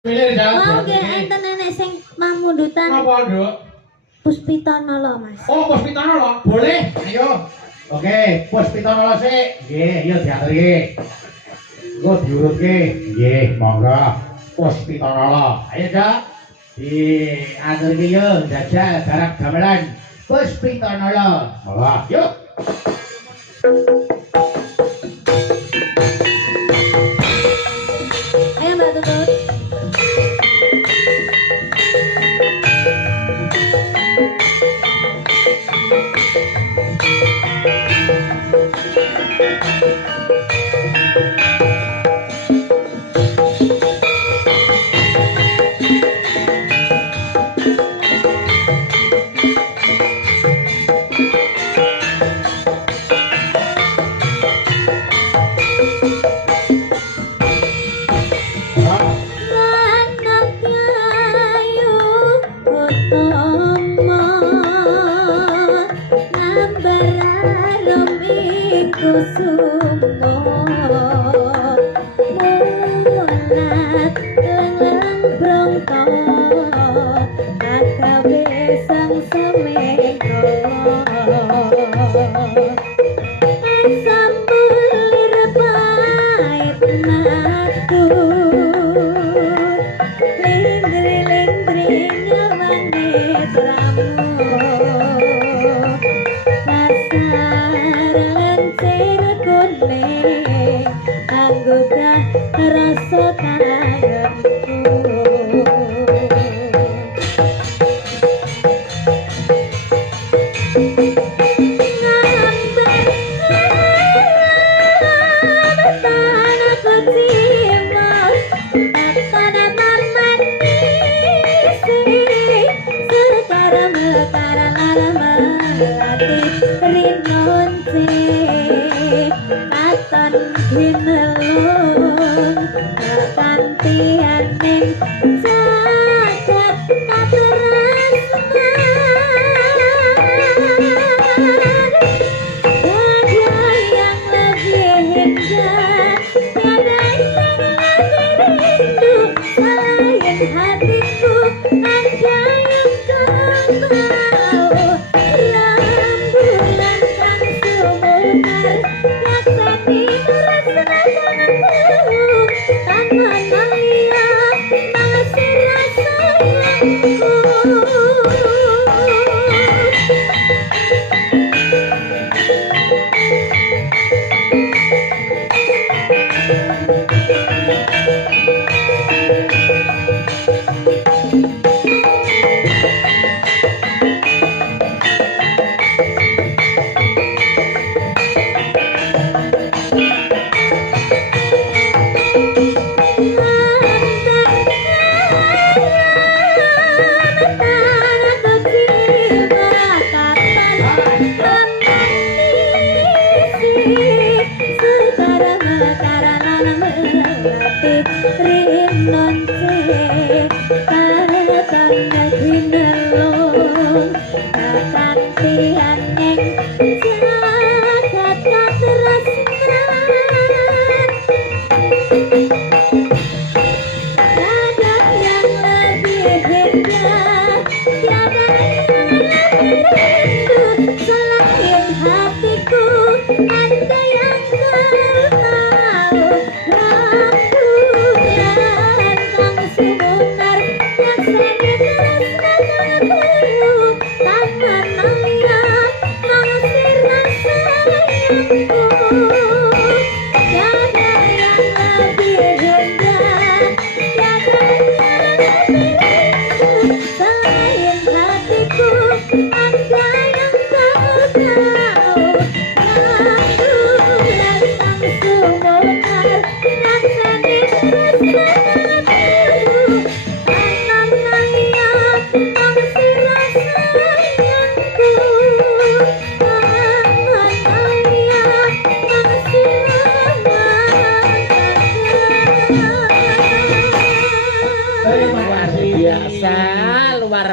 Pilih dah. Oh, nggih enten nenek sing mamundutan. Apa, Nduk? Puspitono lho, Mas. Oh, Puspitono lho. Boleh. Ayo. Oke, Puspitono lho sik. Nggih, iya diaturke. Engko diurutke. Nggih, monggo. Puspitono lho. Ayo, Dak. Diaturke yo jajal barang gamelan. Puspitono lho. Monggo, yuk. Ayo Mbak Tutut.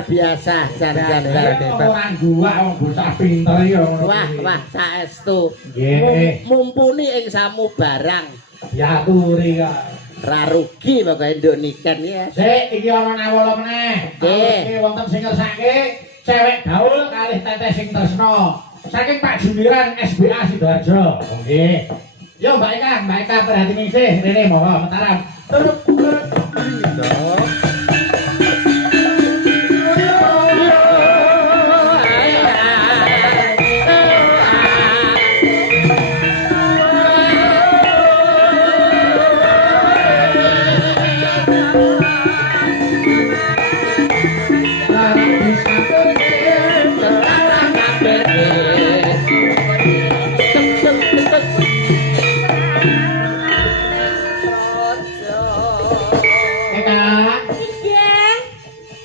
biasa jan-jan orang gua wong bocah pinter ya wah saestu nggih mumpuni ing samu barang diaturi kok Ra rugi pokoke nduk niken ya. Sik, iki ana nawala meneh. Nggih. Iki wonten sing ngersake cewek gaul kalih teteh sing tresno. Saking Pak Jumiran SBA Sidoarjo. Nggih. Yo Mbak Eka perhati sih. Rene monggo Mataram. Turut.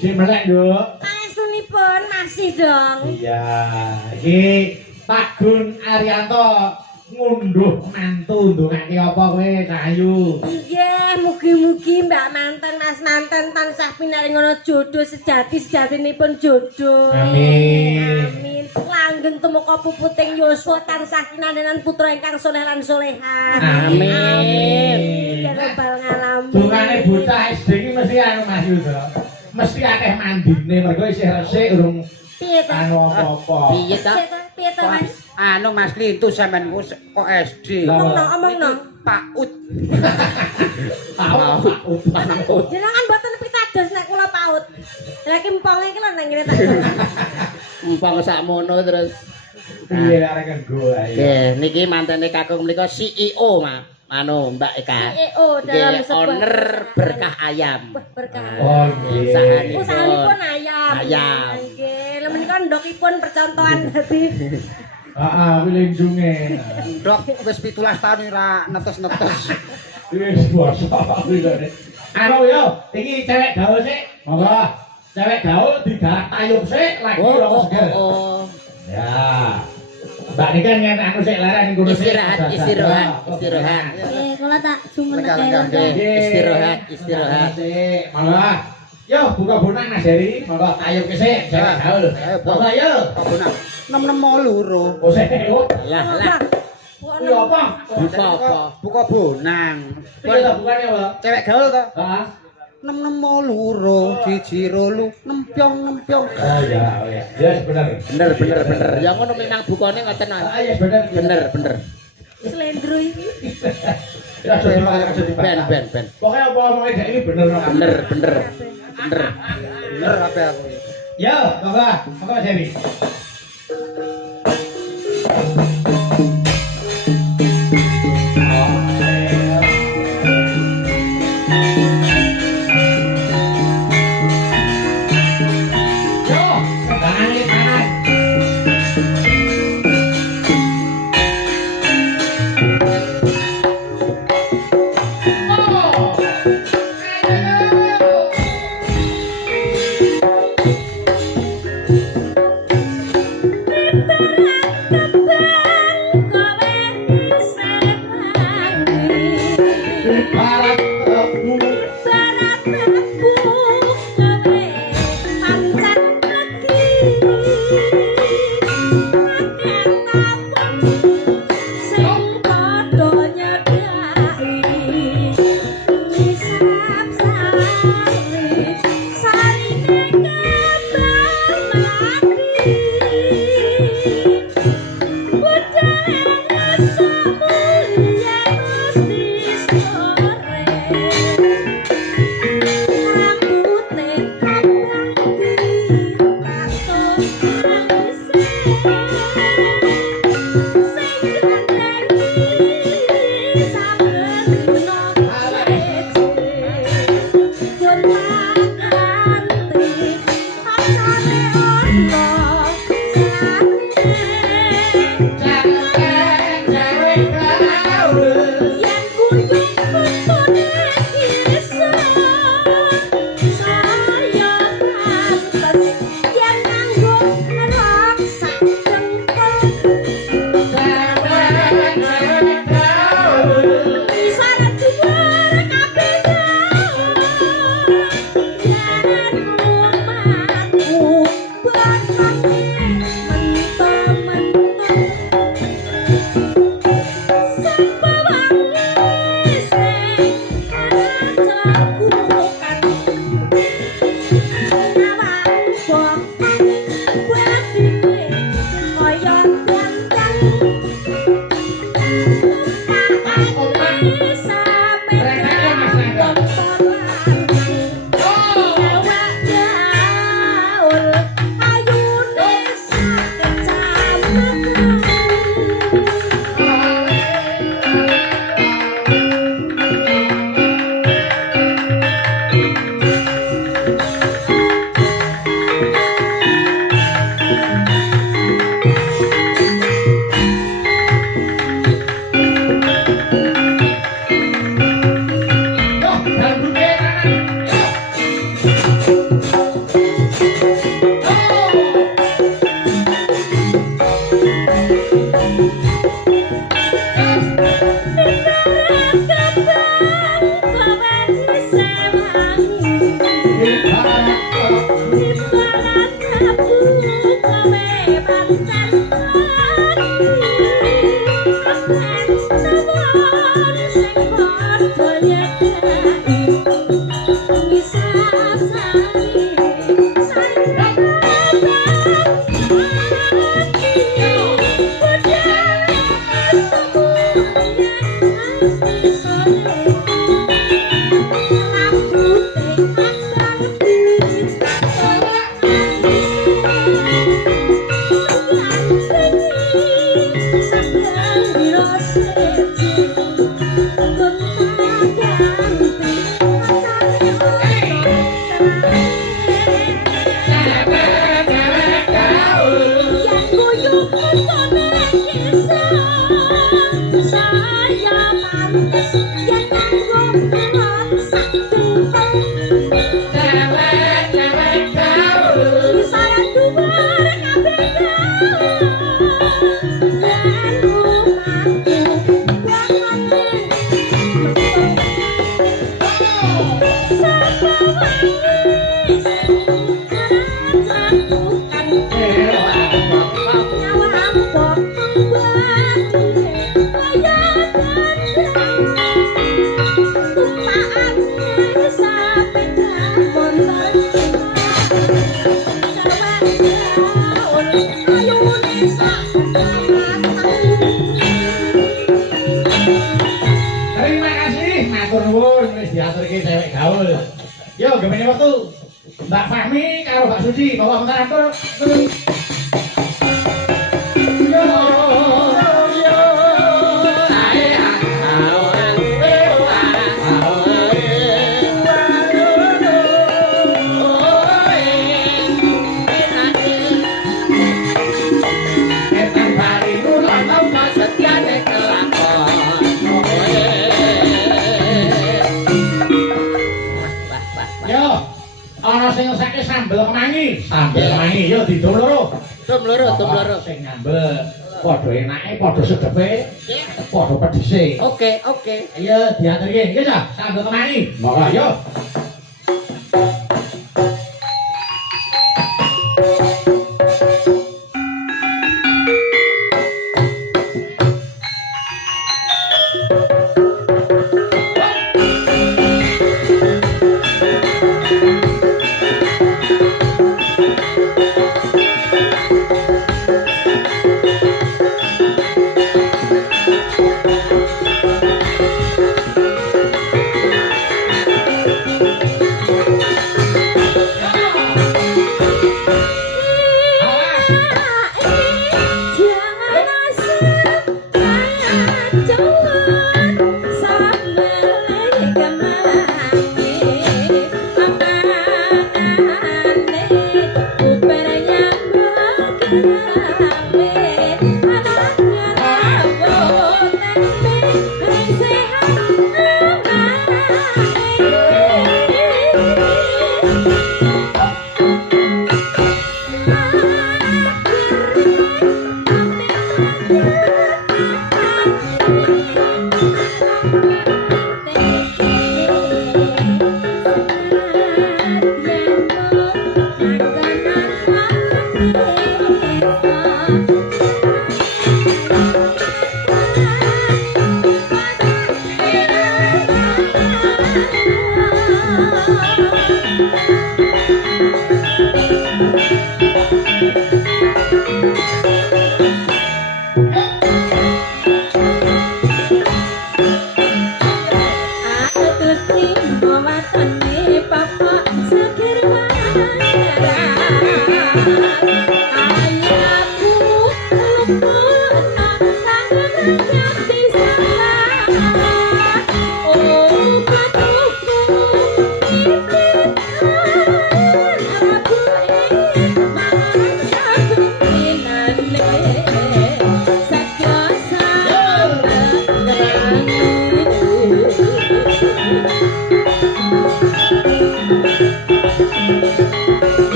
Si melek, Nduk. Pangestunipun masih dong. Iya, iki Pak Gun Arianto ngunduh mantu ndongake apa kowe Cahayu. Nggih, mugi-mugi Mbak manten Mas manten tansah pinaringono jodoh sejati-sejatinipun jodoh. Amin. Amin. Langgeng tumeka puputing yuswa tansah kinandenan putra ingkang saleh lan salehah. Amin. Ya robbal ngalamin. Dungane bocah SD iki mesti anu Mas Yudo. Mesti akeh mandine mergo isih resik urung Piye to? anu apa-apa. Piye ta? Piye to, Mas? Anu Mas Lintu sampean kok SD. Omongno. Paut. Paut. Jenengan mboten pitados nek kula paut. Lah ki emponge iki lho nang ngene tak. Umpang sakmono terus. Piye arek nggo ae. Nggih, niki mantene kakung menika CEO, Mas. Anu Mbak Eka. CEO dalam Nggih, sebuah owner berkah ayam. berkah. Oh, nggih. Usahanipun ayam. Ayam. Nggih, lha menika ndokipun percontohan dadi Heeh, kuwi linjunge. Dok wis 17 tahun ora netes-netes. Wis basa kuwi kok. Anu yo, iki cewek gaul sik. Monggo. Cewek gaul digarak tayub sik lagi Oh, rokok seger. Ya. Mbak niki kan yen anu sik leren ngono sik. Istirahat. kula tak sumeneng Istirahat. Sik, monggo. Yo, buka bonang Mas Heri. Monggo tayub ke sik cewek gaul. Monggo yo. Kabuna. 662. Oh, sik. Oh. Lah. Kuwi apa? Buka apa? Buka bonang. Piye ta bukane, Pak? Cewek gaul to? Heeh. 662 siji rolu nempyong. Oh ya. Yes, bener. Bener. Ya ngono memang bukane ngoten. Ah, yes, bener. Bener. Slendro iki. Ya, Ben. Pokoknya apa omongnya dia ini bener. Bener apa aku. Ya, monggo Mas Heri. Tebang gemene wektu. Mbak Fahmi karo Mbak Suci bawa mentar atur. Yo yo ae awan ana sing ngesake sambel kemangi. Sambel kemangi yo didum loro. Dum loro. Sing nyambel padha enake, padha sedepe, padha pedhise. Oke. Ayo diaturke. Nggih, Cak. Sambel kemangi. Monggo yo.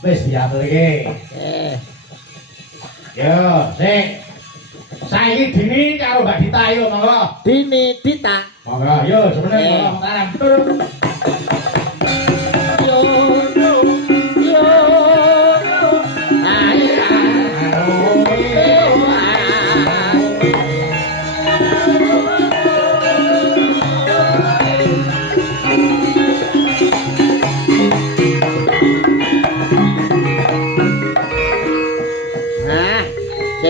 Wis diaturke. Yo, sing saiki Dini karo Mbak Dita yo monggo. Dini Dita. Monggo, yo sebenarnya monggo mentaran. Tur.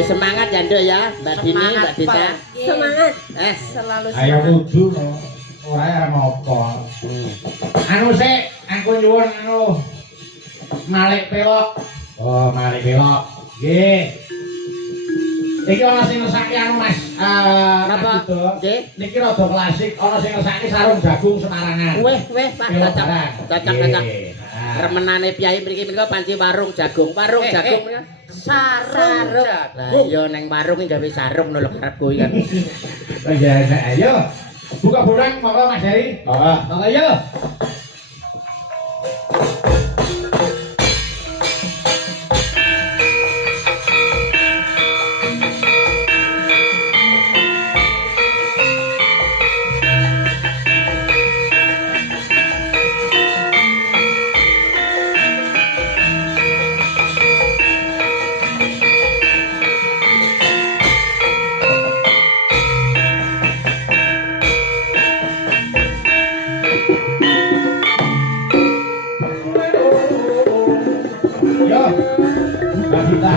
Semangat ya Nduk ya, Mbak Dini, Mbak Dita. Semangat. Selalu semangat. Ayo kudu ora ya ngopo. Anu sik, aku nyuwun anu Malik Pelok. Oh, Malik Pelok. Nggih. Iki ana sing ngesaki anu Mas. Napa? Nggih. Niki rada klasik, ana sing ngesaki sarung jagung Semarangan. Weh, Pak, cocok. Remenane piyai mriki menika panci warung jagung. Warung jagung sarung. Lah iya ning warung iki gawe sarung lho karepku iki kan. Oh iya, ayo. Buka burang monggo Mas Heri. Monggo yo. Mbak Dita.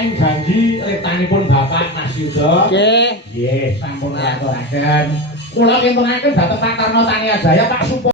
Ing janji riptanipun Bapak Mas Yuda. Nggih. Nggih, sampun ngaturaken. Kula kintunaken dhateng Pak Karno Tania Jaya Pak Supo